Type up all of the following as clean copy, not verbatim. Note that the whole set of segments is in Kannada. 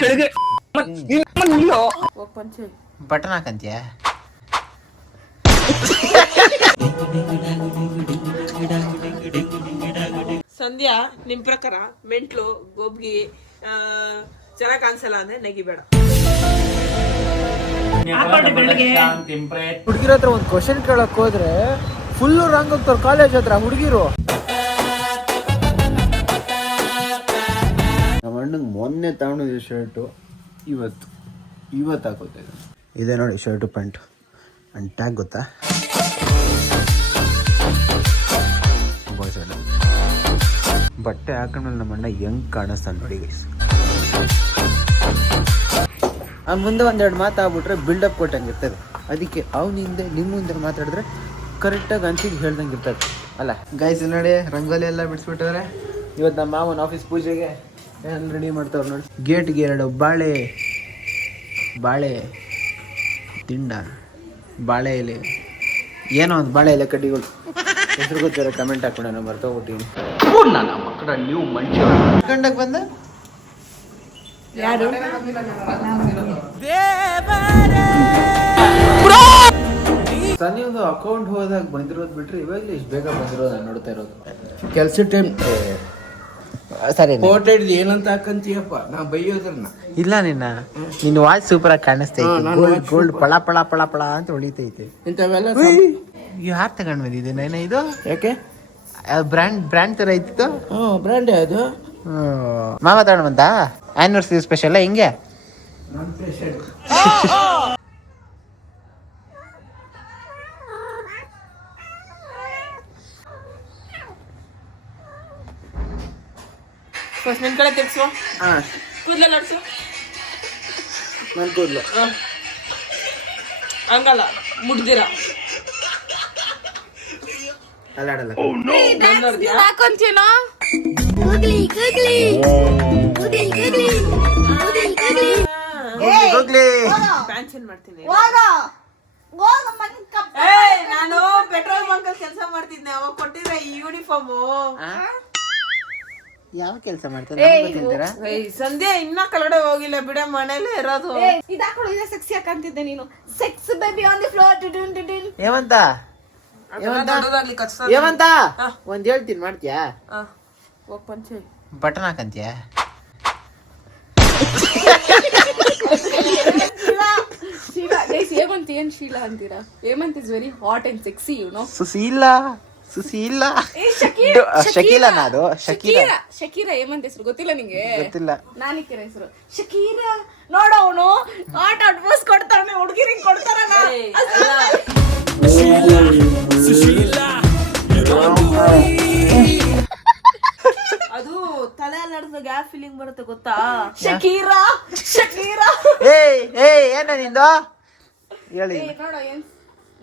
ಕೆಳಗೆ ಬಟನ್ ಹಾಕಂತೀಯ? ಸಂಧ್ಯಾ, ನಿಮ್ ಪ್ರಕಾರ ಮೆಂಟ್ಲು ಗೋಬ್ಗಿ ಚೆನ್ನಾಗ್ ಕಾಣಿಸಲ್ಲ ಅಂದ್ರೆ ನೆಗಿಬೇಡ. ಹುಡುಗಿರ ಹತ್ರ ಒಂದು ಕ್ವಶನ್ ಕೇಳಕ್ ಹೋದ್ರೆ ಫುಲ್ಲು ರಾಂಗ್ ಹೋಗ್ತಾರೆ ಕಾಲೇಜ್ ಹತ್ರ ಹುಡುಗಿರು. ನಮ್ಮ ಅಣ್ಣಂಗೆ ಮೊನ್ನೆ ತಗೊಂಡಿದ್ದೆ ಶರ್ಟು, ಇವತ್ತು ಹಾಕೋತಾ ಇದ್ದೀನಿ. ಇದೆ ನೋಡಿ ಶರ್ಟು ಪ್ಯಾಂಟ್ ಅಂಡ್ ಟ್ಯಾಗ್ ಗೊತ್ತಾ? ಬಟ್ಟೆ ಹಾಕೊಂಡ್ಮೇಲೆ ನಮ್ಮ ಅಣ್ಣ ಹೆಂಗ್ ಕಾಣಿಸ್ತಾನೆ ನೋಡಿ ಗೈಸ್. ಆ ಮುಂದೆ ಒಂದೆರಡು ಮಾತಾಗ್ಬಿಟ್ರೆ ಬಿಲ್ಡಪ್ ಕೊಟ್ಟಂಗೆ ಇರ್ತದೆ. ಅದಕ್ಕೆ ಅವನಿಂದೆ ನಿಮ್ಮ ಮುಂದೆ ಮಾತಾಡಿದ್ರೆ ಕರೆಕ್ಟಾಗಿ ಅನ್ಸಿಗೆ ಹೇಳ್ದಂಗೆ ಇರ್ತದೆ ಅಲ್ಲ ಗೈಸ್. ನೋಡಿ ರಂಗೋಲಿ ಎಲ್ಲ ಬಿಡಿಸ್ಬಿಟ್ಟವ್ರೆ. ಇವತ್ತು ನಮ್ಮ ಮಾವನ ಆಫೀಸ್ ಪೂಜೆಗೆ ಏನು ರೆಡಿ ಮಾಡ್ತಾವ್ರು ನೋಡಿ. ಗೇಟ್ಗೆ 2 ಬಾಳೆ ತಿಂಡ, ಬಾಳೆ ಎಲೆ, ಏನೋ ಒಂದು ಬಾಳೆ ಎಲೆ ಕಡ್ಡಿಗಳು ಹೆಸರು ಗೊತ್ತಿರೋ ಕಮೆಂಟ್ ಹಾಕೊಂಡು ನಾನು ಬರ್ತೋಗ್ಬಿಟ್ಟಿನಿ. ನನ್ನ ಮಕ್ಕಳ ನೀವು ಮನುಷ್ಯ ಕಂಡಕ್ಕೆ ಬಂದ ಯಾರು ಸನಿ ಒಂದು ಅಕೌಂಟ್ ಹೋದಾಗ ಬಂದಿರೋದು ಬಿಟ್ರೆ ಇವಾಗಲೇ ಇಷ್ಟು ಬೇಗ ಬಂದಿರೋದು ನಾನು ನೋಡ್ತಾ ಇರೋದು. ಕೆಲ್ಸ ಟೈಮ್ ಸರಿ ಫೋಟೋ ಹಿಡಿದು ಏನಂತ ಹಾಕಂತೀಯಪ್ಪ, ನಾ ಬೈಯೋದ್ರನ್ನ. ಇಲ್ಲ ನಿನ್ನ ವಾಯ್ಸ್ ಸೂಪರ್ ಆಗಿ ಕಾಣಿಸ್ತೈತೆ. ಗೋಲ್ಡ್ ಪಳ ಪಳ ಪಳ ಪಳ ಅಂತ ಹೊಳಿತೈತೆ. ಇಂಥವೆಲ್ಲ ಯಾರು ತಗೊಂಡ್ ಬಂದಿದ್ದೇನೆ ಇದು? ಯಾಕೆ ಬ್ರ್ಯಾಂಡ್ ತರ ಇತ್ತು. ಬ್ರ್ಯಾಂಡ್ ಅದು ಮಾವ ತಗೊಂಡ್ ಬಂತ ಆನಿವರ್ಸರಿ ಸ್ಪೆಷಲ್ ಹಿಂಗೆ. ಫಸ್ಟ್ ನಿನ್ ಕಡೆ ತೆಗ್ಸು, ಕೂದಲೆಲ್ಲ ಅಡ್ಸು. ನನ್ ಕೂದ್ಲು ಹಂಗಲ್ಲ ಮುಡ್ದಿರ ಅಲ್ಲಾಡಲ್ಲ. ಹಾಕೊಂತೀನೋ ಪ್ಯಾಂಟ್ ಚೇಂಜ್ ಮಾಡ್ತೀನಿ. ನಾನು ಪೆಟ್ರೋಲ್ ಬಂಕ್ ಅಲ್ಲಿ ಕೆಲಸ ಮಾಡ್ತಿದ್ದೆ, ಅವಾಗ ಕೊಟ್ಟಿದ್ರೆ ಈ ಯೂನಿಫಾರ್ಮು. ಯಾವ ಕೆಲಸ ಮಾಡ್ತಾರೆ ಸಂಧ್ಯಾ ಇನ್ನ ಕೆಳಗಡೆ ಹೋಗಿಲ್ಲ ಬಿಡ, ಮನೇಲೆ ಇರೋದು. ಇದಾಕೊಳ್ಳೋ ಸೆಕ್ಸಿ ಹಾಕಂತಿದ್ದೆ ನೀನು. Sex baby on the floor. ಏವಂತ ಒಂದ್ ಹೇಳ್ತೀನಿ ಮಾಡ್ತೀಯಾ? ಬಟನ್ ಹಾಕಂತೀಯ? ಹೇಮಂತ್ ಏನ್ ಶೀಲಾ ಅಂತೀರಾ? Hemant is very hot and sexy, you know. Susheela Shakeela ಅದು ಶಕೀರಾ ಹೇಮಂತ್ ಹೆಸರು ಗೊತ್ತಿಲ್ಲ ನಿಂಗೆ? ಗೊತ್ತಿಲ್ಲ. ನಾನಿಕ್ಕಿರ ಹೆಸರು ಶಕೀರಾ. ನೋಡ ಅವನು ಆಟ ಅಡ್ವೈಸ್ ಕೊಡ್ತಾನೆ, ಹುಡುಗಿರಿಗೆ ಕೊಡ್ತಾರಲ್ಲ. ಅದು ತಲೆ ಅಲ್ಲಾಡ್ದ ಗ್ಯಾಪ್ ಫೀಲಿಂಗ್ ಬರುತ್ತೆ ಗೊತ್ತಾ? ಶಕೀರಾ ಏನ ನಿಂದು ಹೇಳಿ. ನೋಡ ಏನ್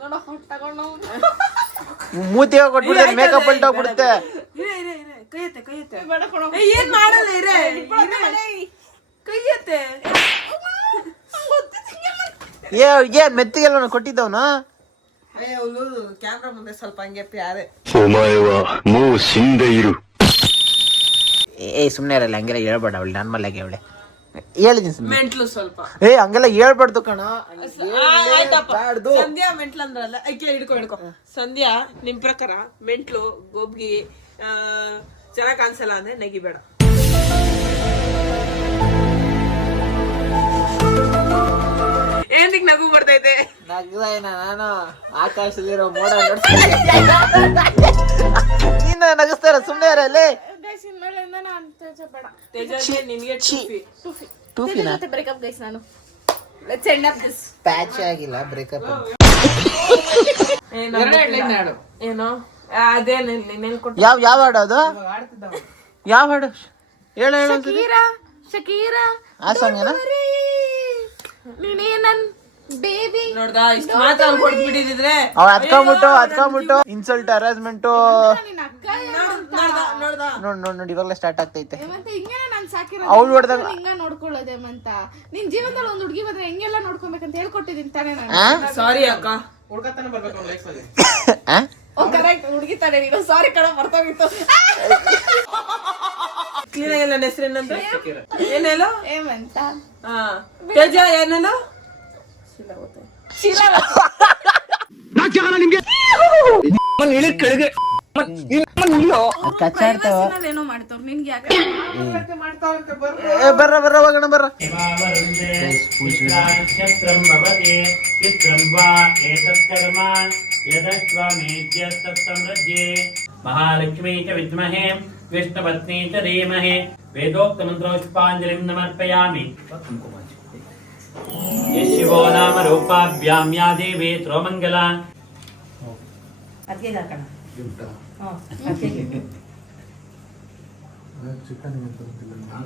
ನೋಡ ತಗೊಂಡು ಮೂತಿ ಕೊಟ್ಬಿಡ್ತಾರೆ, ಮೇಕಪ್ ಅಂತ ಹೋಗ್ಬಿಡುತ್ತೆ. ಏನ್ ಮಾಡಲ್ಲ ಕೈಯತ್ತೆ. ಮೆತ್ತಿಗೆಲ್ಲ ಕೊಟ್ಟಿದ್ದವನು. ಕ್ಯಾಮ್ರಾ ಮುಂದೆ ಸ್ವಲ್ಪ ಹಂಗೆ ಪ್ಯಾರೆ. ಸುಮ್ನೆ ಇರಲ್ಲ, ಹಂಗೆಲ್ಲ ಹೇಳ್ಬೇಡ. ಅವಳು ನಾರ್ಮಲ್ ಆಗಿ ಅವಳೆ ಹೇಳಿದೀನಿ. ಮೆಂಟ್ಲು ಸ್ವಲ್ಪ ಹಂಗೆಲ್ಲ ಹೇಳ್ಬಾರ್ದು ಕಣ. ಸಂಧ್ಯಾ ಮೆಂಟ್ಲು ಅಂದ್ರಲ್ಲ, ಹಿಡ್ಕೊ. ಸಂಧ್ಯಾ, ನಿಮ್ ಪ್ರಕಾರ ಮೆಂಟ್ಲು ಗೋಬ್ಗಿ ಚೆನ್ನಾಗ್ ಕಾಣಿಸಲ್ಲ ಅಂದ್ರೆ ನೆಗಿಬೇಡ. ಏನಕ್ಕೆ ನಗು ಬರ್ತೈತೆ? ನಾನು ಆಕಾಶದಲ್ಲಿರೋ ಮೋಡ ನೀನು ನಗಿಸ್ತಾರ. ಸುಮ್ನೆ ಇರಲ್ಲ. ಪ್ಯಾಚ್ ಆಗಿಲ್ಲ, ಬ್ರೇಕಪ್. ಏನೋ ಅದೇನ ಯಾವ ಹಾಡು ಅದು? ಯಾವ ಹಾಡು ಹೇಳ? ಶಕೀರಾ ಆ ಸಾಂಗ್ ಏನ? ಬೇಬಿ ನೋಡ್ದಾ, ಇಷ್ಟು ಮಾತ್ರ ಹೊಡ್ಬಿಟ್ಟಿದ್ರೆ ಅವ್ ಹತ್ಕೊಂಡ್ಬಿಟ್ಟು ಇನ್ಸಲ್ಟ್ ಹರಾಸ್ಮೆಂಟ್ ನೋಡಿ ಇವಾಗಲೇ ಸ್ಟಾರ್ಟ್ ಆಗ್ತೈತೆ. ಅವ್ಳು ಹೊಡೆದಾಗ ಹಿಂಗ ನೋಡ್ಕೊಳ್ಳೋದೆ ಅಂತ. ನಿನ್ ಜೀವನದಲ್ಲಿ ಒಂದ್ ಹುಡುಗಿ ಬಂದ್ರೆ ಹೆಂಗೆಲ್ಲ ನೋಡ್ಕೊಬೇಕಂತ ಹೇಳ್ಕೊಟ್ಟಿದ್ದೀನಿ ತಾನೇ ನಾನು. ಸಾರಿ ಅಕ್ಕ, ಹುಡ್ಕತ್ತಾನೆ ಬರ್ಬೇಕು ಲೈಫ್ ಅಲ್ಲಿ. ಕರೆಕ್ಟ್ ಹುಡುಗಿ ತಾನೇ ನೀನು. ಸಾರಿ ಕಣ, ಮರ್ತೋಗಿತ್ತು. ಕ್ಲೀನ್ ಆಗಿಲ್ಲ ನನ್ನ ಹೆಸರು ಏನಂತ ಏನೇಳು ಏಮಂತ ಹಾ ತೇಜ ಏನೇಳು ಕಚ್ಚಾಡ್ತಾವ ಏನೋ ಮಾಡ್ತಾವ್ ನಿನ್ಗೆ ಯಾಕೆ ಬರ್ರ ಬರ್ರ ಹೋಗೋಣ ಬರ್ರ महालक्ष्मी च विद्महे विष्णुपत्नी च धीमहि वेदोक्त मंत्रोष्पांजलिं समर्पयामि ये शिवो नाम रूपाभ्यां या देवी सर्वमंगला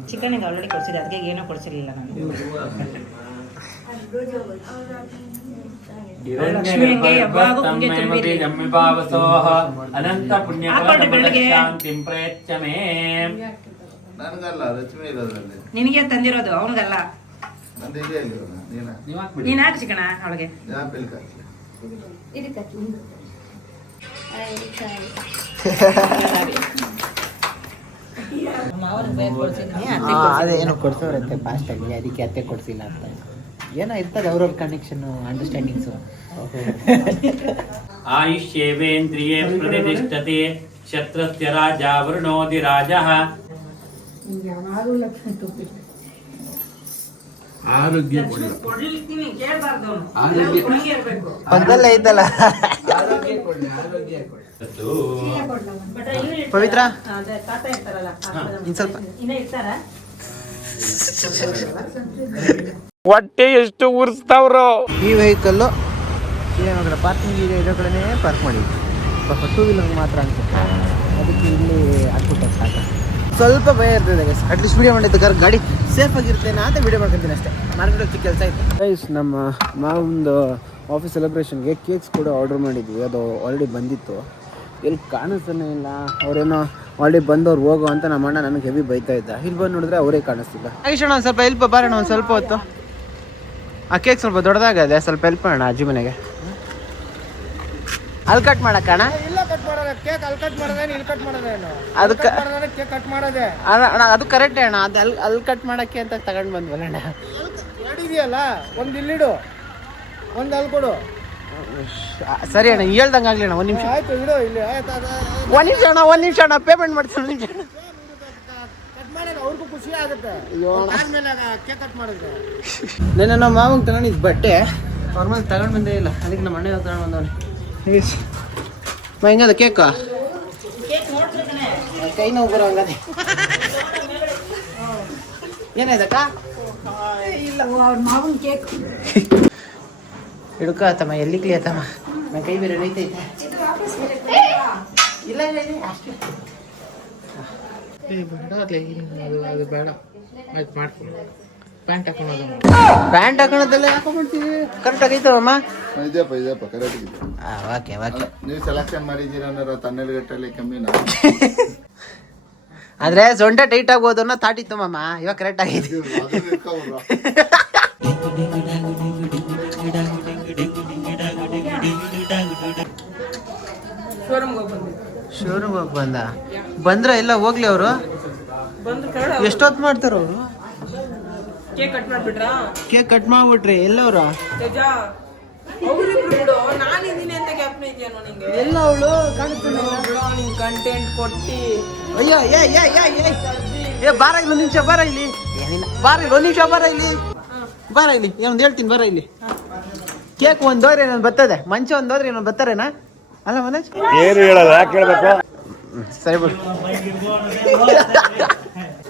ಚಿಕನ್ಗೆ ಆಲ್ರೆಡಿ ಕೊಡ್ಸಿದೆ ಅದಕ್ಕೆ ಏನೂ ಕೊಡ್ಸಿರ್ಲಿಲ್ಲ ನಾನು ಲಕ್ಷ್ಮಿಗೆ ಯಾವಾಗೂ ಪುಣ್ಯ ತುಂಬಿರ್ಲಿ. ಅನಂತ ಪುಣ್ಯ ಹಾಕೊಂಡ್ರೆ ಬೆಳಗ್ಗೆ. ಶಾಂತಿಂ ಪ್ರಯಚ್ಛ ಮೇ ನನಗಲ್ಲ ರಚನೆ ಇರೋದ್ರಲ್ಲಿ ನಿನಗೆ ತಂದಿರೋದು ಅವನಿಗಲ್ಲ ನಂದು ಇದೆ ಇಲ್ಲಿರೋದು. ನೀನ್ ಹಾಕು ಚಿಕನ ಅವಳಿಗೆ ಆಪಲ್ ಕಾಯಿ. ಅದೇ ಏನೋ ಕೊಡ್ಸೋರಂತೆ ಫಾಸ್ಟ್ ಆಗಿ ಅದಕ್ಕೆ ಅತ್ತೆ ಕೊಡ್ಸಿಲ್ಲ ಅಂತ ಏನೋ ಇರ್ತದೆ ಅವ್ರವ್ರ ಕನೆಕ್ಷನ್ ಅಂಡರ್ಸ್ಟ್ಯಾಂಡಿಂಗ್ಸು. ಆಯುಷ್ಯೇವೇಂದ್ರಿಯೇ ಪ್ರತಿಷ್ಠತೆ ಕ್ಷತ್ರಸ್ಯ ರಾಜ ವರುಣೋದಿ ರಾಜಃ ಆರೋಗ್ಯ ಕೊಡಿ ಕೊಡ್ಲಿಕ್ತೀನಿ ಕೇಳ್ಬಾರ್ದು ಅವನು ಆರೋಗ್ಯ ಇರ್ಬೇಕು ಪಕ್ಕದಲ್ಲೇ ಐತಲ್ಲ. ಆರೋಗ್ಯ ಕೊಡಿ ಆರೋಗ್ಯ ಕೊಡಿ ಪವಿತ್ರ ಅದೇ ತಾತ ಇರ್ತಾರಲ್ಲ ಇನ್ ಸ್ವಲ್ಪ ಇನ್ನ ಇರ್ತಾರ ಹೊಟ್ಟೆ ಎಷ್ಟು ಉರ್ಸ್ತಾವ್ರೋ. ಈ ವೆಹಿಕಲ್ಲು ಏನಾದ್ರೆ ಪಾರ್ಕಿಂಗ್ ಇರೋ ಕಡೆನೇ ಪಾರ್ಕ್ ಮಾಡಿ ಸ್ವಲ್ಪ ಟೂ ವೀಲರ್ ಮಾತ್ರ ಅನ್ಸುತ್ತೆ ಅದಕ್ಕೆ ಇಲ್ಲಿ ಹಾಕ್ಬಿಟ್ಟು ಸಾಕು. ಸ್ವಲ್ಪ ಭಯ ಇರ್ತದೆ ಗೈಸ್, ಅಟ್ಲೀಸ್ಟ್ ವಿಡಿಯೋ ಮಾಡಿದ್ದು ಗಾಡಿ ಸೇಫ್ ಆಗಿರ್ತೇನೆ ಅಂತ ವಿಡಿಯೋ ಮಾಡ್ಕೊತೀನಿ ಅಷ್ಟೇ. ಮಾರ್ಕೆಟ್ ಕೆಲಸ ಇತ್ತು ಗೈಸ್. ನಮ್ಮ ಮಾವೊಂದು ಆಫೀಸ್ ಸೆಲೆಬ್ರೇಷನ್ಗೆ ಕೇಕ್ಸ್ ಕೂಡ ಆರ್ಡರ್ ಮಾಡಿದ್ವಿ, ಅದು ಆಲ್ರೆಡಿ ಬಂದಿತ್ತು. ಎಲ್ಲಿ ಕಾಣಿಸ್ತಾನೆ ಇಲ್ಲ. ಅವರೇನೋ ಆಲ್ರೆಡಿ ಬಂದವ್ರು ಹೋಗೋ ಅಂತ ನಮ್ಮ ಅಣ್ಣ ನನಗೆ ಹೆವಿ ಬೈತಾ ಇದ್ದ. ಇಲ್ಲಿ ಬಂದು ನೋಡಿದ್ರೆ ಅವರೇ ಕಾಣಿಸ್ತಿಲ್ಲ. ಐಶಣ್ಣ ಒಂದು ಸ್ವಲ್ಪ ಹೆಲ್ಪ್ ಬಾರೋಣ, ಒಂದು ಸ್ವಲ್ಪ ಹೊತ್ತು. ಆ ಕೇಕ್ ಸ್ವಲ್ಪ ದೊಡ್ಡದಾಗದೆ, ಸ್ವಲ್ಪ ಹೆಲ್ಪ್ ಮಾಡೋಣ ಅಜ್ಜಿ ಮನೆಗೆ. ಅಲ್ಲಿ ಕಟ್ ಮಾಡಕ್ಕಣ ಅದಕ್ಕೆ ಅಣ್ಣ ಅದು ಕರೆಕ್ಟೇ ಅಣ್ಣ. ಅದು ಅಲ್ಲಿ ಕಟ್ ಮಾಡಕ್ಕೆ ಅಂತ ತಗೊಂಡು ಬಂದ್ವಲ್ಲ ಅಣ್ಣ. ಒಂದು ಇಲ್ಲಿಡು, ಒಂದು ಅಲ್ಲಿ ಕೊಡು. ಸರಿ ಅಣ್ಣ, ಹೇಳ್ದಂಗೆ ಆಗಲಿ ಅಣ್ಣ. ಒಂದು ನಿಮಿಷ ಒಂದು ನಿಮಿಷ ಅಣ್ಣ, ಒಂದು ನಿಮಿಷ ಅಣ್ಣ, ಪೇಮೆಂಟ್ ಮಾಡ್ತೀನಿ. ಒಂದು ನಿಮಿಷ ಅವ್ರಿಗೂ ಖುಷಿ ಆಗುತ್ತೆ. ನೆನ್ನೆ ನಮ್ಮ ಮಾವಂಗೆ ತಗೊಂಡಿದ್ದು ಬಟ್ಟೆ ಅವ್ರ ಮೇಲೆ ತಗೊಂಡು ಬಂದೇ ಇಲ್ಲ, ಅದಕ್ಕೆ ನಮ್ಮ ಅಣ್ಣ ತಗೊಂಡು ಬಂದವನೆ. ಹೆಂಗದ ಕೇಕ ಕೈ ನೋವು ಬರೋ ಹಂಗದೆ ಏನಾಯ್ತಕ್ಕ? ಇಲ್ಲ ಅವ್ರ ಮಾವನ್ ಕೇಕ್ ಹಿಡ್ಕ ಆತಮ್ಮ, ಎಲ್ಲಿ ಕ್ಲಿಯತಮ್ಮ, ನನ್ನ ಕೈ ಬೇರೆ ರೈತೈತೆ. ಇಲ್ಲ ಇಲ್ಲ ಇಲ್ಲ ಅಷ್ಟೇ ಅದು ಬೇಡ ಆಯ್ತು ಮಾಡ್ತೀನಿ. ಪ್ಯಾಂಟ್ ಹಾಕೋಣದಲ್ಲ ಹಾಕೊಂಡ್ಬಿಡ್ತೀವಿ. ಕರೆಕ್ಟ್ ಆಗೈತವಮ್ಮ. ಇದೆಯಪ್ಪ ಕರೆಕ್ಟ್ ಇದೆ. Okay okay. ನೀವು ಸೆಲೆಕ್ಷನ್ ಮಾಡಿದ್ದೀರ ಅನ್ನೋ ತನ್ನೆಲ್ಗಟ್ಟಲ್ಲಿ ಕಮ್ಮಿನ. ಆದ್ರೆ ಸೊಂಟ ಟೈಟ್ ಆಗೋದನ್ನ ತಾಟಿತ್ತು ಮಾಮ, ಇವಾಗ ಕರೆಕ್ಟ್ ಆಗೈತಿ. ಶೋರೂಮ್ ಹೋಗಿ ಬಂದ್ರ ಎಲ್ಲ ಹೋಗ್ಲಿ ಅವರು. ಎಷ್ಟೊತ್ತು ಮಾಡ್ತಾರ ಅವರು? ಕೇಕ್ ಕಟ್ ಮಾಡ್ಬಿಟ್ರಾ? ಕೇಕ್ ಕಟ್ ಮಾಡ್ಬಿಟ್ರಿ ಎಲ್ಲವ್ರು? ತೇಜ ಅವ್ರಿಬ್ರು ಬಿಡು, ನಾನಿದ್ದೀನಿ ಅಂತ ಜ್ಞಾಪನ ಇದೆಯೇನೋ ನಿಂಗೆ? ಎಲ್ಲ ಅವಳು ಕಾಣಿಸ್ತಾನೆ. ನಿಂಗ್ ಕಂಟೆಂಟ್ ಕೊಟ್ಟಿ ಅಯ್ಯೋ ಏ ಬಾರ ಇಲ್ಲಿ, ಒಂದು ನಿಮಿಷ ಬಾರ ಇಲ್ಲಿ. ಬಾರ ಇಲ್ಲಿ, ಒಂದು ನಿಮಿಷ ಬಾರ ಇಲ್ಲಿ. ಬಾರ ಇಲ್ಲಿ, ಏನೊಂದು ಹೇಳ್ತೀನಿ ಬಾರ ಇಲ್ಲಿ. ಕೇಕ್ ಒಂದು ಹೋದ್ರೆ ಏನೊಂದು ಬರ್ತದೆ, ಮಂಚ ಒಂದು ಹೋದ್ರೆ ಏನೊಂದು ಬರ್ತಾರೇನಾ? ಅಲ್ಲ ಮನೋಜ್ ಏನು ಹೇಳಲ್ಲ, ಕೇಳ್ಬೇಕು. ಸರಿ ಬಿಡು.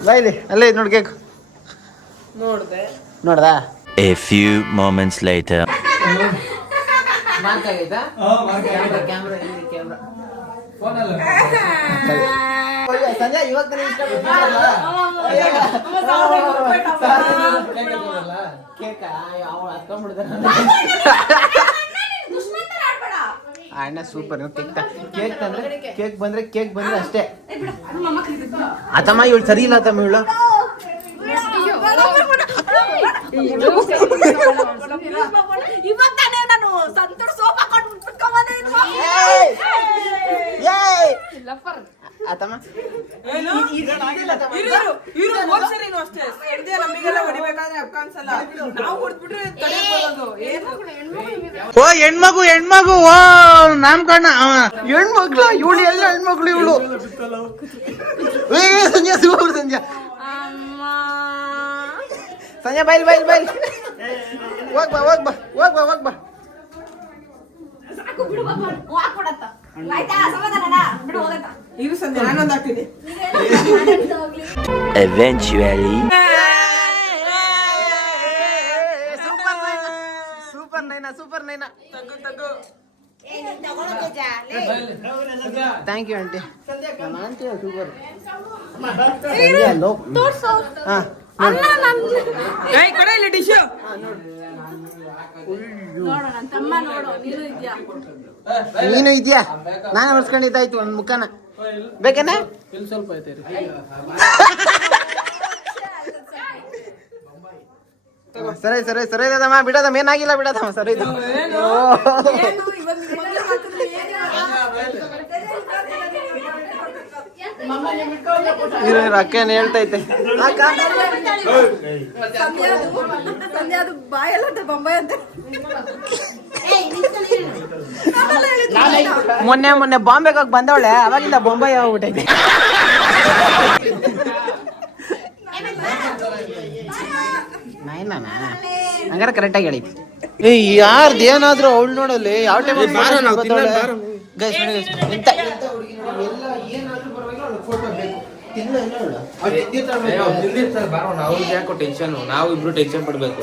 ಬಾ ಇಲ್ಲಿ, ಅಲ್ಲೇ ನೋಡಿ ಕೇಕ್ ನೋಡ್ದೆ. ನೋಡ್ದಾ? A few moments later. ಸಂಜೆ ಇವಾಗ ಅಣ್ಣ ಸೂಪರ್. ಕೇಕ್ ತಂದ್ರೆ ಕೇಕ್ ಬಂದ್ರೆ ಅಷ್ಟೇ. ಅತ್ತಮ್ಮ ಇವಳು ಸರಿ ಇಲ್ಲ, ಅತ್ತಮ್ಮ ಇವಳು. ಇವಾಗ ತಾನೇ ನಾನು ಸಂತೂರ್ ಸೋಪ್ ಹಾಕೊಂಡು ಆತಮ್ಮ ಇವ್ರು ಹೋಗ್ಸರಿನು ಅಷ್ಟೇ ಸದ್ಯ ನಮಗೆಲ್ಲ ಹೊಡಿಬೇಕಾದ್ರೆ ಅಕ್ಕ ಅನ್ಸಲ್ಲ ನಾವು ಹೊಡ್ಬಿಟ್ರೆ ತಡೆಯಕ್ ಬರೋದು ಏನು ಓ ಹೆಣ್ಮಗು ಓ ನಾಮಕರಣ ಹೆಣ್ಮಗ್ಳು ಇವಳು ಎಲ್ಲ ಹೆಣ್ಮಗ್ಳು ಇವಳು ಸಂಜೆ ಸೂಪರ್ ಸಂಜೆ ಬೈಲ್ ಹೋಗ್ ಬಾ ಸಾಕು ಬಿಡು ಬಾಬಾ ಹಾಕೊಡತ್ತ ಆಯ್ತಾ ಸಮಾಧಾನ ಬಿಡು ಹೋಗತ್ತ ಇರು ಸಂಧ್ಯಾ ನಾನೊಂದು ಹಾಕ್ತೀನಿ Eventually. ಸೂಪರ್ ನೈನಾ ತಗೋ ಏ ನೀನ್ ತಗೊಳ್ಳೋಕೆ ಜಾ ಲೇ thank you aunty aunty super ತೋರ್ಸು ಹಾ ಅಲ್ಲ ಏಯ್ ಕಡೆ ಇಲ್ಲ ಡಿಶ್ ನೋಡು ನನ್ನ ತಮ್ಮ ನೋಡು ನೀನು ಇದೆಯಾ ನಾನೇ ಹೊರ್ಸ್ಕೊಂಡಿದ್ದಾಯ್ತು ಒಂದು ಮುಖನ ಬೇಕೇನೆ ಸರಿ ಇದಮ್ಮ ಬಿಡೋದಮ್ಮ ಏನಾಗಿಲ್ಲ ಬಿಡೋದಮ್ಮ ಸರಿ ಇದು ಅಕ್ಕೇನು ಹೇಳ್ತೈತೆ ಸಂಧ್ಯಾದು ಬಾಯಲ್ಲ ಬೊಂಬಾಯಿ ಅಂತ ಮೊನ್ನೆ ಬಾಂಬೆಗೆ ಹೋಗಿ ಬಂದವಳೆ ಅವಾಗಿಂದ ಬೊಂಬಾಯಿ ಹೋಗ್ಬಿಟ್ಟೈತೆ ಹಂಗಾರೆ ಕರೆಕ್ಟಾಗಿ ಹೇಳಿ ಯಾರ್ದು ಏನಾದ್ರು ಅವಳು ನೋಡಲ್ಲಿ ಯಾವ ಟೈಮ್ ಯಾಕೋ ಟೆನ್ಷನ್ ನಾವು ಇಬ್ರು ಟೆನ್ಷನ್ ಪಡ್ಬೇಕು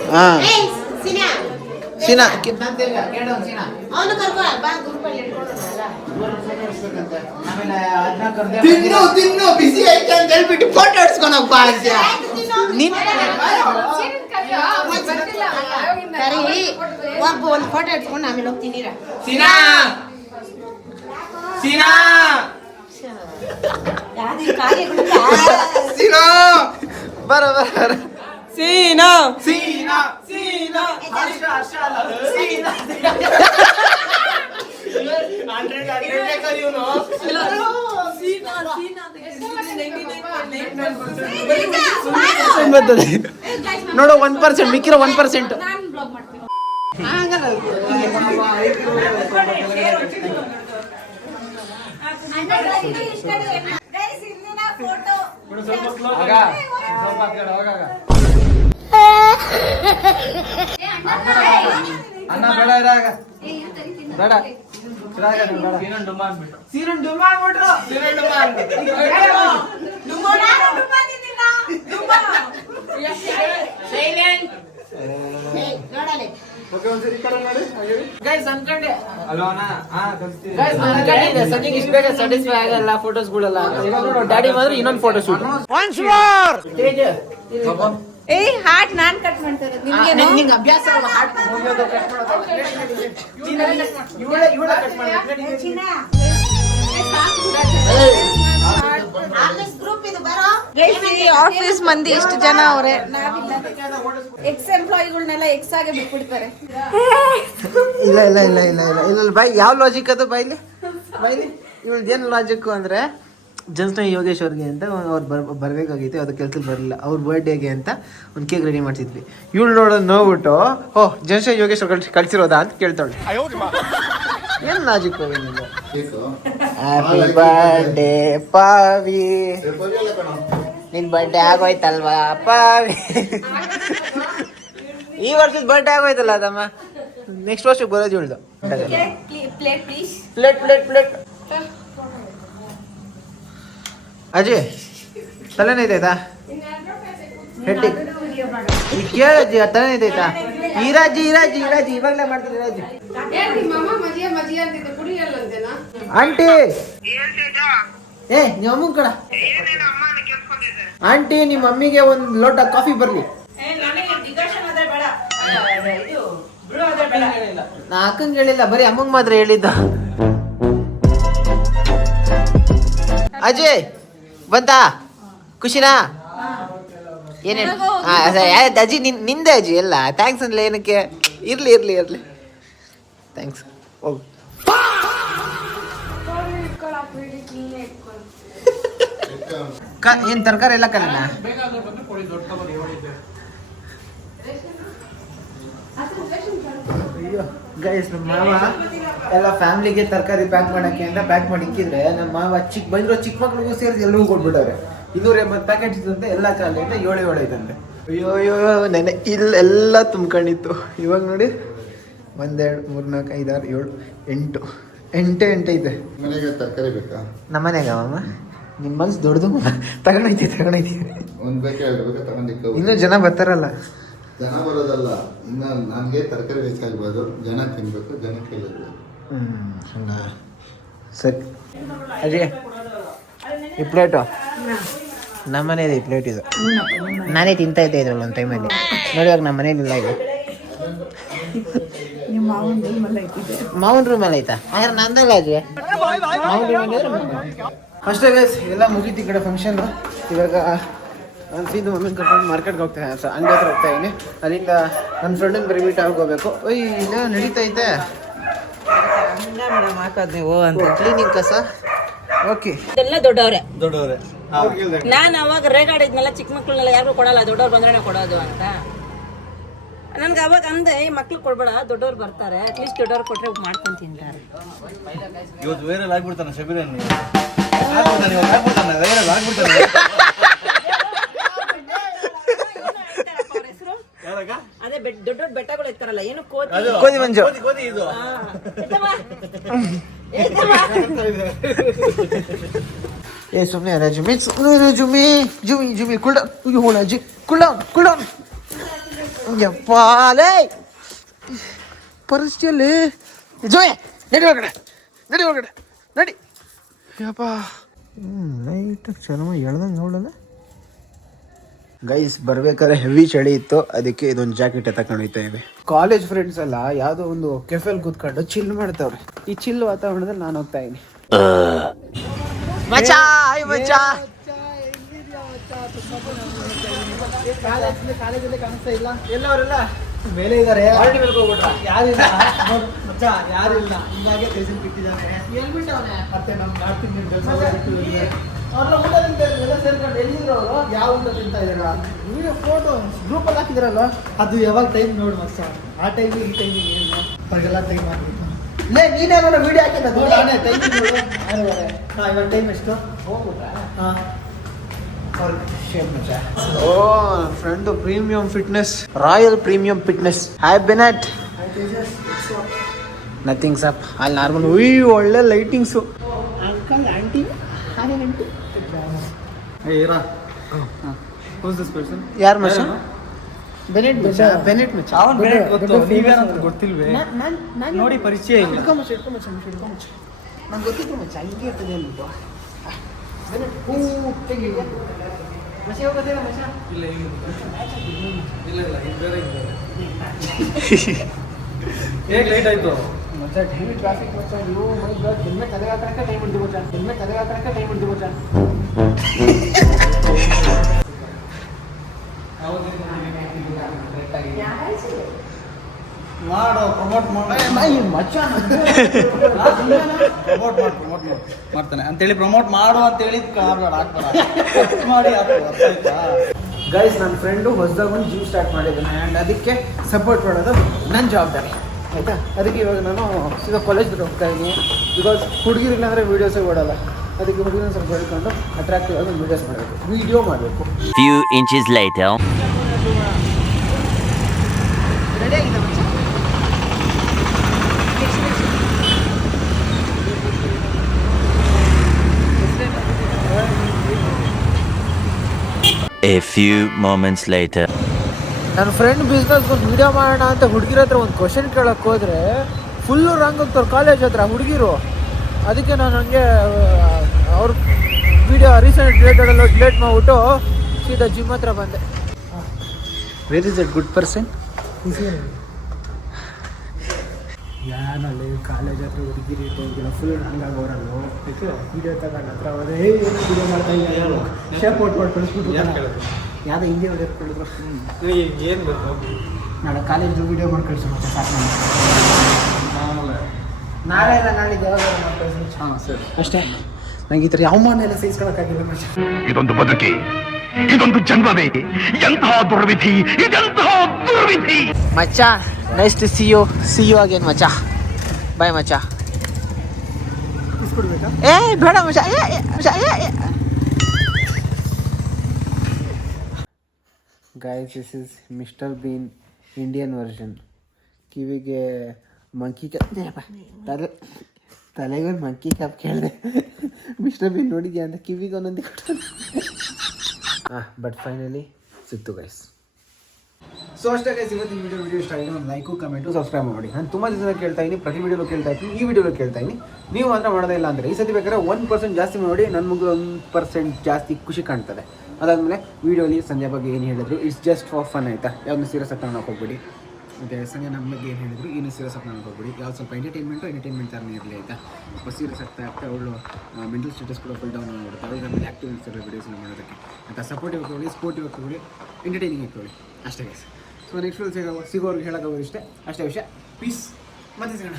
ಸೀನಾ ತಿನ್ನು ಬಿಸಿ ಐತೆ ಅಂತ ಹೇಳ್ಬಿಟ್ಟು ಫೋಟೋ ಹೊಡ್ಸ್ಕೊಳಪ್ಪ ಅಂತ ಒಂದು ಫೋಟೋ ಇಟ್ಕೊಂಡು ಆಮೇಲೆ ಹೋಗ್ತೀನಿ ಸೀನಾ ಸೀನಾ ಬರ ಸೀನಾ ನೋಡು 1% ಮಿಕ್ಕಿರೋ 1%. ಅನ್ನ ಬೇಡ ಇರಾಗ ಬೇಡ ಸೀರನ್ ಡುಮ್ಮ ಅಂದ್ಬಿಟ್ರು ಸ್ಯಾಟಿಸ್ಫೈ ಆಗಲ್ಲ ಫೋಟೋಸ್ಗಳೆಲ್ಲ ಡ್ಯಾಡಿ ಮಾತ್ರ ಇನ್ನೊಂದು ಫೋಟೋ ಶೂಟ್ ಏ ಹಾರ್ಟ್ ನಾನ್ ಕಟ್ ಮಾಡ್ತಾರೆ ನಿಮ್ಗೆ ನಿಂಗೆ ಅಭ್ಯಾಸ ಹಾರ್ಟ್ ಹೋಗೋದು ಕಟ್ ಆಫೀಸ್ ಮಂದಿ ಎಷ್ಟು ಜನ ಅವರೇ ನಾವಿಲ್ಲ ಎಕ್ಸ್ ಎಂಪ್ಲಾಯಿಗಳನ್ನೆಲ್ಲ ಎಕ್ಸ್ ಆಗಿ ಬಿಟ್ಬಿಡ್ತಾರೆ ಇಲ್ಲ ಬೈ ಯಾವ ಲಾಜಿಕ್ ಅದು ಬೈಲಿ ಇವಳ್ದೇನು ಲಾಜಿಕ್ ಅಂದ್ರೆ ಜನ್ಸ್ನ ಯೋಗೇಶ್ವರ್ಗೆ ಅಂತ ಅವ್ರು ಬರ್ಬೇಕಾಗಿತ್ತು ಅದು ಕೆಲ್ಸಕ್ಕೆ ಬರಲಿಲ್ಲ ಅವ್ರ ಬರ್ಡೇಗೆ ಅಂತ ಒಂದು ಕೇಕ್ ರೆಡಿ ಮಾಡ್ತಿದ್ವಿ ಇವಳು ನೋಡೋದು ನೋಡ್ಬಿಟ್ಟು ಓಹ್ ಜನ್ಸ್ನ ಯೋಗೇಶ್ವರ್ ಕಳ್ಸಿರೋದಾ ಅಂತ ಕೇಳ್ತಾಳೆ ಏನು ಲಾಜಿಕ್ ಹ್ಯಾಪಿ ಬರ್ಡೇ ಪಾವಿ ನಿನ್ ಬರ್ಡೇ ಆಗೋಯ್ತಲ್ವಾ ಪಾವಿ ಈ ವರ್ಷದ ಬರ್ಡೇ ಆಗೋಯ್ತಲ್ಲ ಅದಮ್ಮ ನೆಕ್ಸ್ಟ್ ವರ್ಷಕ್ಕೆ ಬರೋದು ಇವಳ್ದು ಪ್ಲೇಟ್ ಪ್ಲೀಸ್ ಪ್ಲೇಟ್ ಅಜಯ್ ತಲೆನೈತಾಯ್ತಾ ಹೆಡ್ಡಿಗೆ ಕೇಳಜ್ಜಿ ತಲೆನೈತಾಯ್ತಾ ಈರಾಜಿ ಇವಾಗಲೇ ಮಾಡ್ತೀನಿ ಈರಾಜಿ ಆಂಟಿ ನಿಮ್ಮ ಅಮ್ಮನ ಕಡ ಆಂಟಿ ನಿಮ್ಮ ಮಮ್ಮಿಗೆ ಒಂದು ಲೋಟ ಕಾಫಿ ಬರ್ಲಿ ನಾ ಅಕ್ಕಂಗೆ ಹೇಳಿಲ್ಲ ಬರೀ ಅಮ್ಮಂಗೆ ಮಾತ್ರ ಹೇಳಿದ್ದ ಅಜಯ್ ಬಂತಾ ಖುಷಿನಾ ಏನೇನು ಅಜ್ಜಿ ನಿಂದೆ ಅಜ್ಜಿ ಎಲ್ಲ ಥ್ಯಾಂಕ್ಸ್ ಅನ್ಲ ಏನಕ್ಕೆ ಇರ್ಲಿ ಥ್ಯಾಂಕ್ಸ್ ಹೋಗು ಏನು ತರಕಾರಿ ಎಲ್ಲ ಕಲಿನ ಅಯ್ಯೋ ಗೈಸ್, ನಮ್ಮ ಮಾವ ಎಲ್ಲ ಫ್ಯಾಮಿಲಿಗೆ ತರಕಾರಿ ಪ್ಯಾಕ್ ಮಾಡಕ್ಕೆ ಅಂತ ಪ್ಯಾಕ್ ಮಾಡಿ ಇಕ್ಕಿದ್ರೆ ನಮ್ಮ ಮಾವ ಚಿಕ್ಕ ಮಕ್ಳಿಗೂ ಸೇರಿಸಿ ಎಲ್ಲರಿಗೂ ಕೊಟ್ಬಿಟ್ಟವ್ರೆ. 280 ಪ್ಯಾಕೆಟ್ ಇದ್ದಂತೆ ಎಲ್ಲ ಖಾಲಿ ಅಂತ 7 ಐತಂತೆ. ಅಯ್ಯೋ ಅಯ್ಯೋ ನೆನೆ ಇಲ್ಲೆಲ್ಲ ತುಂಬ್ಕೊಂಡಿತ್ತು. ಇವಾಗ ನೋಡಿ 1 2 3 4 5 6 7 8 ಐತೆ. ಮನೆಗೆ ತರಕಾರಿ ಬೇಕಾ? ನಮ್ಮ ಮನೆಗೆ ಅಮ್ಮ ನಿಮ್ಮ ಮನ್ಸು ದೊಡ್ಡದು ತಗೊಂಡೈತಿ ಒಂದ್ ಬೇಕಾ 2 ಬೇಕಾ ತಗೊಂಡಿಕ್ಕ. ಇನ್ನೂ ಜನ ಬರ್ತಾರಲ್ಲ. ಜನ ಬರೋದಲ್ಲ, ಇನ್ನ ನನ್ಗೆ ತರಕಾರಿ ಬೇಕಾಗ್ಬೋದು, ಜನ ತಿನ್ಬೇಕು, ಜನ ಕೇಳಿದ್ರು. ಹಂಗ ಸರಿ ಅಜಯ್ ಈ ಪ್ಲೇಟು ನಮ್ಮ ಮನೇಲಿ ಈ ಪ್ಲೇಟ್ ಇದು ನಾನೇ ತಿಂತಾ ಇದ್ದೆ ಇದ್ರಲ್ಲಿ ಒಂದು ಟೈಮಲ್ಲಿ ನೋಡಿ. ಇವಾಗ ನಮ್ಮ ಮನೇಲಿ ಇಲ್ಲ ಇದು. ಮಾವನ್ ರೂಮಲ್ಲಿ ಐತಾ? ಹಾಗಾದ್ರೆ ನಂದಲ್ಲ ಅಜಯ್. ಅಷ್ಟೇ ಗೈಸ್, ಎಲ್ಲ ಮುಗೀತು ಈ ಕಡೆ ಫಂಕ್ಷನ್. ಇವಾಗ ನಾನು ಸೀದು ಮಮ್ಮಿ ಕರ್ಕೊಂಡು ಮಾರ್ಕೆಟ್ಗೆ ಹೋಗ್ತಾ ಅಂಗಡಿ ಹತ್ರ ಹೋಗ್ತಾ ಇದ್ದೀನಿ. ಅಲ್ಲಿಂದ ನನ್ನ ಫ್ರೆಂಡನ್ನ ಬರೀ ಮೀಟ್ ಆಗೋಗ್ಬೇಕು. ಓಯ್ ಇಲ್ಲ ನಡೀತೈತೆ ಕ್ಲೀನಿಂಗ್ ಕಸ. ಓಕೆ ಎಲ್ಲ ದೊಡ್ಡವ್ರೆ. ನಾನು ಅವಾಗ ರೇಗಾಡಿದ್ನೆಲ್ಲ ಚಿಕ್ಕ ಮಕ್ಳನ್ನೆಲ್ಲ ಯಾರಿಗೂ ಕೊಡಲ್ಲ, ದೊಡ್ಡವ್ರು ಬಂದ್ರೆ ಕೊಡೋದು ಅಂತ. ನನ್ಗೆ ಅವಾಗ ಅಂದೆ ಈ ಮಕ್ಳು ಕೊಡ್ಬೇಡ, ದೊಡ್ಡವ್ರು ಬರ್ತಾರೆ, ಅಟ್ಲೀಸ್ಟ್ ದೊಡ್ಡವ್ರು ಕೊಟ್ರೆ ಮಾಡ್ಕೊಂಡು ತಿಂತಾರೆ. ಇವತ್ತು ವೈರಲ್ ಆಗ್ಬಿಡ್ತಾನೆ ಶಬೀರನ್. ಅದೇ ದೊಡ್ಡ ಬೆಟ್ಟಗಳು ಇರ್ತಾರಲ್ಲ, ಏನು ಕೋದಿ ಮಂಜು. ಏ ಸುಮ್ಮನೆ ರಜುಮಿ ಜುಮಿ ಜುಮಿ ಜುಮಿ ಕುಲ್ಡೌನ್ ಯಪ್ಪಾಲೇ ಪರಿಸ್ಥಿತಿಯಲ್ಲಿ ಜೋಯ್ ನಡಿ ಒಳಗಡೆ ನಡಿ ಯಪ್ಪ. ಲೈಟಾಗಿ ಚರ್ಮ ಎಳ್ದಂಗೆ ನೋಡಲ್ಲ ಗೈಸ್. ಬರ್ಬೇಕಾದ್ರೆ ಹೆವಿ ಚಳಿ ಇತ್ತು, ಅದಕ್ಕೆ ಇದೊಂದು ಜಾಕೆಟ್ ತಗೊಂಡೋಯ್ತಾ ಇದೆ. ಕಾಲೇಜ್ ಫ್ರೆಂಡ್ಸ್ ಎಲ್ಲ ಯಾವುದೋ ಒಂದು ಕೆಫೆಲ್ ಕೂತ್ಕೊಂಡು ಚಿಲ್ ಮಾಡ್ತಾವ್ರೆ. ಈ ಚಿಲ್ ವಾತಾವರಣದಲ್ಲಿ ನಾನು ಹೋಗ್ತಾ ಇದ್ದೀನಿ. ಕಾಲೇಜಲ್ಲಿ ಕಾಣಿಸ್ತಾ ಇಲ್ಲ, ಎಲ್ಲವರೆಲ್ಲ ಮೇಲೆ ಇದ್ದಾರೆ. ಯಾರಿಲ್ಲ ಯಾರಿಲ್ಲ, ಹಿಂಗಾಗಿ ಟೆನ್ಷನ್ ಬಿಟ್ಟಿದ್ದಾನೆ. ಹೇಳ್ಬಿಟ್ಟವನೆ ಮತ್ತೆ ನಮ್ಮ ಮಾಡ್ತೀನಿ ಅವ್ರಲ್ಲ ಊಟ ತಿಂತಾರೆ ಎಲ್ಲ ಸೇರ್ಕೊಂಡು. ಎಲ್ಲಿದ್ರು ಅವರು? ಯಾವ ಊಟ ತಿಂತಾ ಇದಾರ? ವಿಡಿಯೋ ಫೋಟೋ ಗ್ರೂಪಲ್ಲಿ ಹಾಕಿದಾರಲ್ಲ, ಅದು ಯಾವಾಗ ಟೈಮ್ ನೋಡಿ ಮಸ್ತ. ಆ ಟೈಮಿಗೆ ಈ ಟೈಮಿಗೆ ಏನು ಅವ್ರಿಗೆಲ್ಲ ಟೈಮ್ ಹಾಕ್ಬೇಕು. ನೀನೇ ನೋಡ ವಿಡಿಯೋ ಹಾಕಿದ್ದು ಟೈಮ್ ಇವಾಗ ಟೈಮ್ ಎಷ್ಟು ಹಾಂ. Oh friend premium fitness, royal premium fitness. Hi Bennet. Nothing sup ಅಲ್ಲಿ ನಾರ್ಮಲ್. ಒಳ್ಳೆ ಲೈಟಿಂಗ್ಸು. ಅಂಕಲ್ ಆಂಟಿ ಯಾರು ಮಚ್ಚ? ಬೆನೆಟ್ ಮಚ್ಚ. ಗೊತ್ತಿಲ್ವೇ? ನೋಡಿ ಪರಿಚಯ ಇಲ್ಲ. ನಂಗೆ ಗೊತ್ತಿತ್ತು ಮಚ್ಚ, ಹಿಂಗೆ ಇರ್ತದೆ ಅಲ್ವಾ ಬೆನೆಟ್. ಮಚ್ಚ ಹೋಗೋದಿಲ್ಲ ಮಚ್ಚ. ಹೇಗೆ ಲೇಟ್ ಆಯ್ತು ಮಚ್ಚ? ಹೆವಿ ಟ್ರಾಫಿಕ್ ಮಚ್ಚ. ನೀವು ಹೆಲ್ಮೆಟ್ ತಲೆಗೆ ಹಾಕಕ್ಕೆ ಟೈಮ್ ಹಿಡಿದು ಮಚ್ಚ. ಮಾಡೋ ಪ್ರಮೋಟ್ ಮಾಡ್ತಾನೆ ಅಂತೇಳಿ ಪ್ರಮೋಟ್ ಮಾಡು ಅಂತೇಳಿ ಮಾಡಿ ಗೈಸ್. ನನ್ನ ಫ್ರೆಂಡು ಹೊಸದಾಗ ಒಂದು ಜಿಮ್ ಸ್ಟಾರ್ಟ್ ಮಾಡಿದ್ದಾನೆ ಆ್ಯಂಡ್ ಅದಕ್ಕೆ ಸಪೋರ್ಟ್ ಮಾಡೋದು ನನ್ನ ಜವಾಬ್ದಾರಿ ಆಯಿತಾ. ಅದಕ್ಕೆ ಇವಾಗ ನಾನು ಸೀದಾ ಕಾಲೇಜ್ಗೆ ಹೋಗ್ತಾ ಇದ್ದೀನಿ. ಬಿಕಾಸ್ ಹುಡುಗಿರಿಲ್ಲ ಅಂದರೆ ವೀಡಿಯೋಸೇ ಓಡಲ್ಲ. ಅದಕ್ಕೆ ಹುಡುಗಿನ ಸ್ವಲ್ಪ ಹೇಳ್ಕೊಂಡು ಅಟ್ರಾಕ್ಟಿವ್ ಆಗಿ ವೀಡಿಯೋಸ್ ಮಾಡಬೇಕು, ವೀಡಿಯೋ ಮಾಡಬೇಕು. Few inches later. A few moments later. ನನ್ನ ಫ್ರೆಂಡ್ ಬಿಸ್ನೆಸ್ ಒಂದು ವೀಡಿಯೋ ಮಾಡೋಣ ಅಂತ ಹುಡುಗಿರ ಹತ್ರ ಒಂದು ಕ್ವಶನ್ ಕೇಳೋಕ್ಕೆ ಹೋದರೆ ಫುಲ್ಲು ರಾಂಗ್ ಹೋಗ್ತಾರೆ ಕಾಲೇಜ್ ಹತ್ರ ಹುಡುಗಿರು. ಅದಕ್ಕೆ ನಾನು ಹಂಗೆ ಅವ್ರ ವೀಡಿಯೋ ರೀಸೆಂಟ್ ರಿಲೇಟೆಡೆಲ್ಲ ಡಿಲೇಟ್ ಮಾಡಿಬಿಟ್ಟು ಸೀದಾ ಜಿಮ್ ಹತ್ರ ಬಂದೆ. Where is A good person? ಯಾರಲ್ಲಿ ಕಾಲೇಜ್ ಹತ್ರ ಹುಡುಗಿರಿ ಇಟ್ಟಿಲ್ಲ, ಫುಲ್ ಹಂಗಾಗೋರಲ್ಲ. ವೀಡಿಯೋ ತಗೊಂಡು ಹತ್ರ ಹೋದ್ರೆ ಏನು ವೀಡಿಯೋ ಮಾಡ್ತಾ ಇದ್ದಾರೆ, ಶೇಪ್ ಕೊಟ್ಬಿಟ್ಟು ಕಳಿಸ್ಬಿಟ್ಟು ಯಾವುದೋ ಹಿಂದಿ ಹೊಡೆದು ಹೇಳಿದ್ರು. ಏನು ಬೇಕು ನಾಳೆ ಕಾಲೇಜು ವೀಡಿಯೋ ಮಾಡಿ ಕಳಿಸೋಣ ಸಾಕು. ನಾಳೆ ಇಲ್ಲ ನಾಳಿದ್ದು ಯಾವಾಗ ಮಾಡಿ ಕಳಿಸೋಣ. ಹಾಂ ಸರಿ ಅಷ್ಟೇ. ನಂಗೆ ಈ ಥರ ಅವಮಾನ ಎಲ್ಲ ಸಹಿಸ್ಕೊಳಕ್ಕಾಗಿಲ್ಲ ಮಚ್ಚ. ಇದೊಂದು ಬದುಕಿ, ಇದೊಂದು ಜನ್ಮವೇ, ಎಂತಹ ದುರ್ವಿಧಿ, ಇದೆಂತಹ ದುರ್ವಿಧಿ. ಮಚ್ಚ nice to see you again ಮಚ್ಚ. ಬಾಯ್ ಮಚ್ಚ. ಇಸ್ಕೊಡ್ಬೇಕಾ? ಏ ಬೇಡ ಮಚ್ಚ. Guys this is mister Bean Indian version. ಕಿವಿಗೆ ಮಂಕಿ ಕ್ಯಾಪ್, ತಲೆಗೊಂದು ಮಂಕಿ ಕ್ಯಾಪ್ ಕೇಳಿದೆ. ಮಿಸ್ಟರ್ ಬೀನ್ ನೋಡಿದ್ಯಾ ಅಂತ ಕಿವಿಗೆ ಒಂದೊಂದು ಕೊಟ್ಟು. ಬಟ್ ಫೈನಲಿ ಸಿಕ್ತು ಗೈಸ್. ಸೊ ಅಷ್ಟೇ ಗೈಸ್, ಇವತ್ತಿನ ವಿಡಿಯೋ ಇಷ್ಟ ಆಗಿದೆ. ಒಂದು ಲೈಕು ಕಮೆಂಟು ಸಬ್ಸ್ಕ್ರೈಬ್ ಮಾಡಿ. ನಾನು ತುಂಬ ದಿವಸ ಕೇಳ್ತಾ ಇದ್ದೀನಿ, ಪ್ರತಿ ವಿಡಿಯೋಲು ಕೇಳ್ತಾ ಇದ್ದೀನಿ, ಈ ವಿಡಿಯೋಲು ಕೇಳ್ತಾ ಇದ್ದೀನಿ. ನೀವು ಮಾತ್ರ ಮಾಡೋದೇ ಇಲ್ಲ ಅಂದರೆ ಈ ಸತಿ ಬೇಕಾದ್ರೆ 1% ಜಾಸ್ತಿ ಮಾಡಿ ನನಗೆ 1% ಜಾಸ್ತಿ ಖುಷಿ ಕಾಣ್ತದೆ. ಅದಾದಮೇಲೆ ವೀಡಿಯೋಲಿ ಸಂಧ್ಯಾ ಬಗ್ಗೆ ಏನು ಹೇಳಿದ್ರು ಇಟ್ಸ್ ಜಸ್ಟ್ ಫಾರ್ ಫನ್ ಆಯಿತಾ. ಯಾವ್ದು ಸೀರಿಯಸ್ ಆಗಿ ತಗೊಳಕ್ಕೆ ಹೋಗ್ಬೇಡಿ. ಮತ್ತು ಸಂಧ್ಯಾ ನಮ್ಮ ಬಗ್ಗೆ ಏನು ಹೇಳಿದ್ರು ಏನು ಸೀರಿಯಸ್ ಆಗಿ ತಗೊಳಕ್ಕೆ ಹೋಗ್ಬೇಡಿ. ಯಾವ್ದು ಸ್ವಲ್ಪ ಎಂಟರ್ಟೈನ್ಮೆಂಟ್ ಥರನೇ ಇರಲಿ ಆಯಿತಾ. ಸ್ವಲ್ಪ ಸೀರಿಯಸ್ ಆಗ್ತಾ ಅವಳು ಮೆಂಟಲ್ ಸ್ಟೇಟಸ್ ಕೂಡ ಫುಲ್ ಡೌನ್ ಆಗಿಬಿಡುತ್ತೆ. ಅವ್ರಿಗೆ ಆಮೇಲೆ ಆ್ಯಕ್ಟಿವ್ ಅನಿಸ್ತಾರೆ ವೀಡಿಯೋಸ್ನ ಮಾಡೋದಕ್ಕೆ ಅಂತ. ಸಪೋರ್ಟಿವ್ ಹಾಕೊಳ್ಳಿ, ಸ್ಪೋರ್ಟಿವ್ ಹಾಕೊಳ್ಳಿ, ಎಂಟರ್ಟೈನಿಂಗ್ ಹಾಕೊಳ್ಳಿ ಅಷ್ಟೇ ಗೈಸ್. ಸೊ ನೆಕ್ಸ್ಟ್ ಸಿಗೋರ್ಗೆ ಹೇಳೋಕ್ಕಾಗೋದು ಇಷ್ಟೇ, ಅಷ್ಟೇ ವಿಷಯ. ಪೀಸ್, ಮತ್ತೆ ಸಿಗೋಣ.